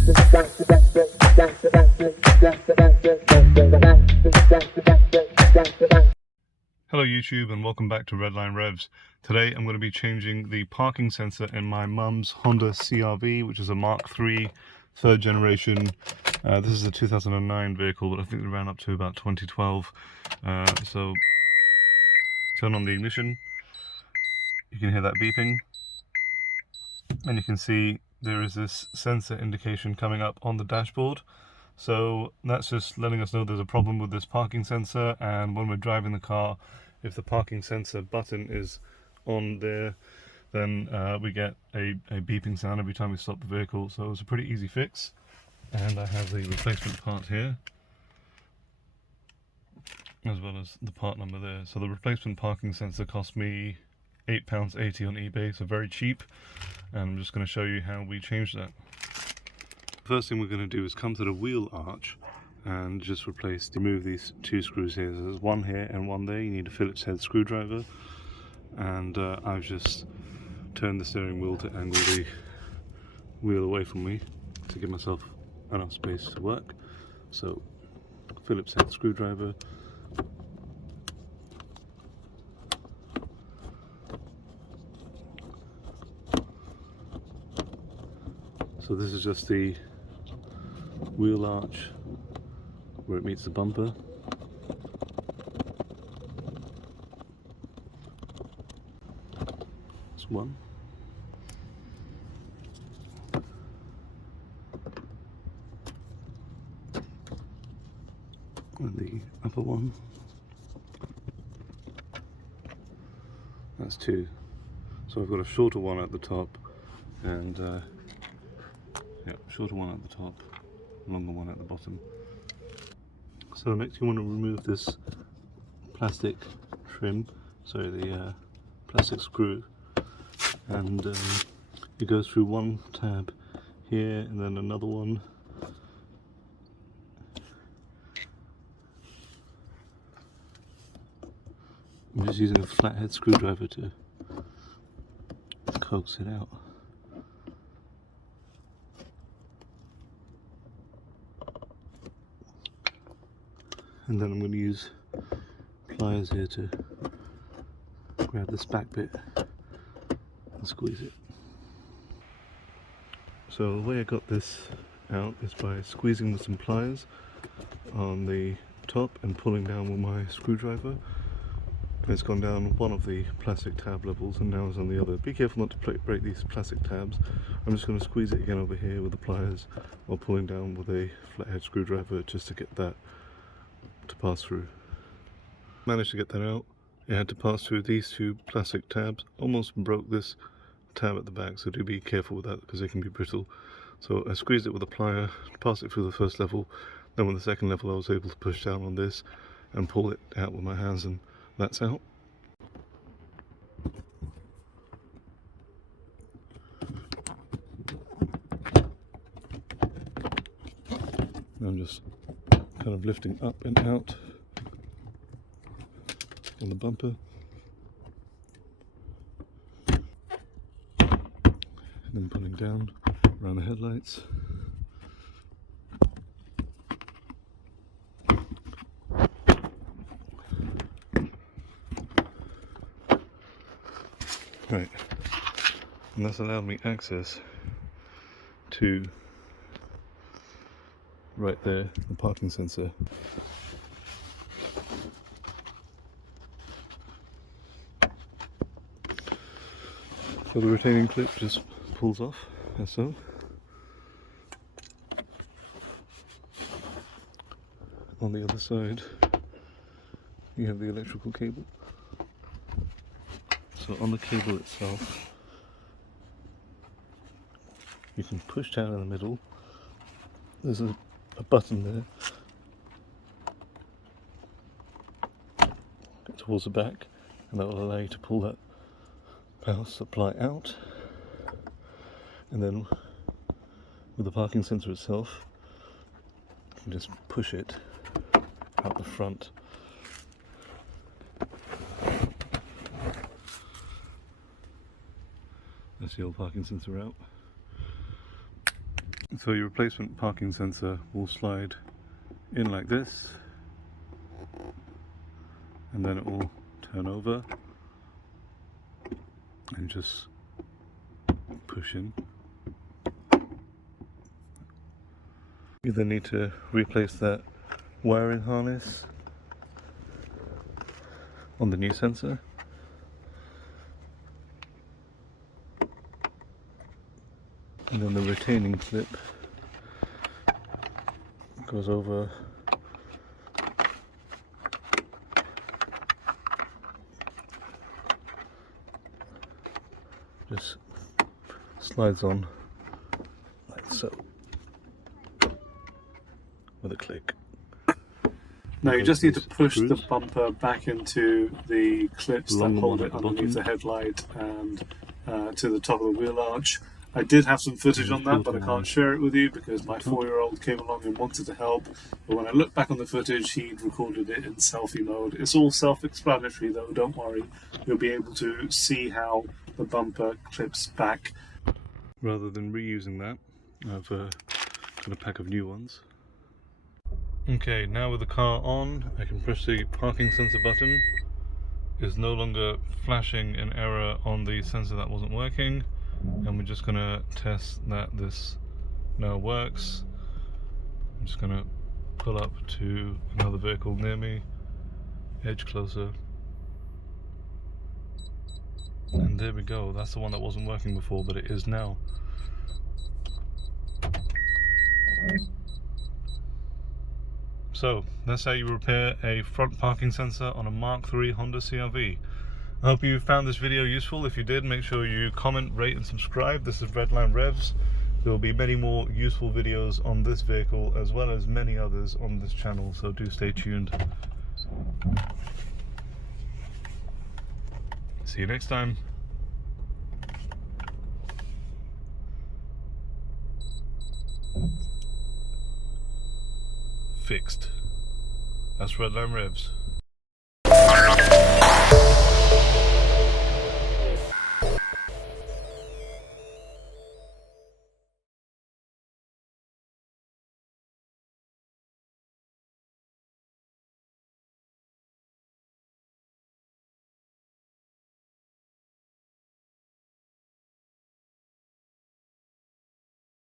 Hello YouTube and welcome back to Redline Revs. Today I'm going to be changing the parking sensor in my mum's Honda CRV, which is a Mark III, third generation. This is a 2009 vehicle, but I think it ran up to about 2012. So turn on the ignition, you can hear that beeping, and you can see there is this sensor indication coming up on the dashboard. So that's just letting us know there's a problem with this parking sensor, and when we're driving the car, if the parking sensor button is on there, then we get a beeping sound every time we stop the vehicle. So it's a pretty easy fix, and I have the replacement part here as well as the part number there. So the replacement parking sensor cost me £8.80 on eBay, so very cheap, and I'm just going to show you how we change that. First thing we're going to do is come to the wheel arch and just remove these two screws here. There's one here and one there. You need a Phillips head screwdriver, and I've just turned the steering wheel to angle the wheel away from me to give myself enough space to work. So Phillips head screwdriver, so this is just the wheel arch where it meets the bumper. That's one. And the upper one. That's two. So I've got a shorter one at the top and shorter one at the top, longer one at the bottom. So next you want to remove this plastic trim, the plastic screw, and it goes through one tab here and then another one. I'm just using a flathead screwdriver to coax it out. And then I'm going to use pliers here to grab this back bit and squeeze it. So the way I got this out is by squeezing with some pliers on the top and pulling down with my screwdriver. It's gone down one of the plastic tab levels and now it's on the other. Be careful not to break these plastic tabs. I'm just going to squeeze it again over here with the pliers while pulling down with a flathead screwdriver just to get that to pass through. Managed to get that out. It had to pass through these two plastic tabs. Almost broke this tab at the back, so do be careful with that because they can be brittle. So I squeezed it with a plier, passed it through the first level, then with the second level I was able to push down on this and pull it out with my hands, and that's out. I'm just kind of lifting up and out on the bumper, and then pulling down around the headlights. Right, and that's allowed me access to right there, the parking sensor. So the retaining clip just pulls off, as so. On the other side, you have the electrical cable. So on the cable itself, you can push down in the middle. There's a button there towards the back, and that will allow you to pull that power supply out. And then with the parking sensor itself, you can just push it out the front. That's the old parking sensor out. So your replacement parking sensor will slide in like this, and then it will turn over and just push in. You then need to replace that wiring harness on the new sensor. And then the retaining clip goes over just slides on like so with a click. Now you just need to push the bumper back into the clips that hold it underneath the headlight and to the top of the wheel arch. I did have some footage on that, but I can't share it with you because my 4-year-old came along and wanted to help. But when I look back on the footage, he'd recorded it in selfie mode. It's all self-explanatory though, don't worry. You'll be able to see how the bumper clips back. Rather than reusing that, I've got a pack of new ones. Okay, now with the car on, I can press the parking sensor button. It's no longer flashing an error on the sensor that wasn't working. And we're just gonna test that this now works. I'm just gonna pull up to another vehicle near me, edge closer, and there we go. That's the one that wasn't working before, but it is now. So that's how you repair a front parking sensor on a Mark III Honda CRV. I hope you found this video useful. If you did, make sure you comment, rate and subscribe. This is Redline Revs. There will be many more useful videos on this vehicle as well as many others on this channel, so do stay tuned. See you next time. Fixed. That's Redline Revs.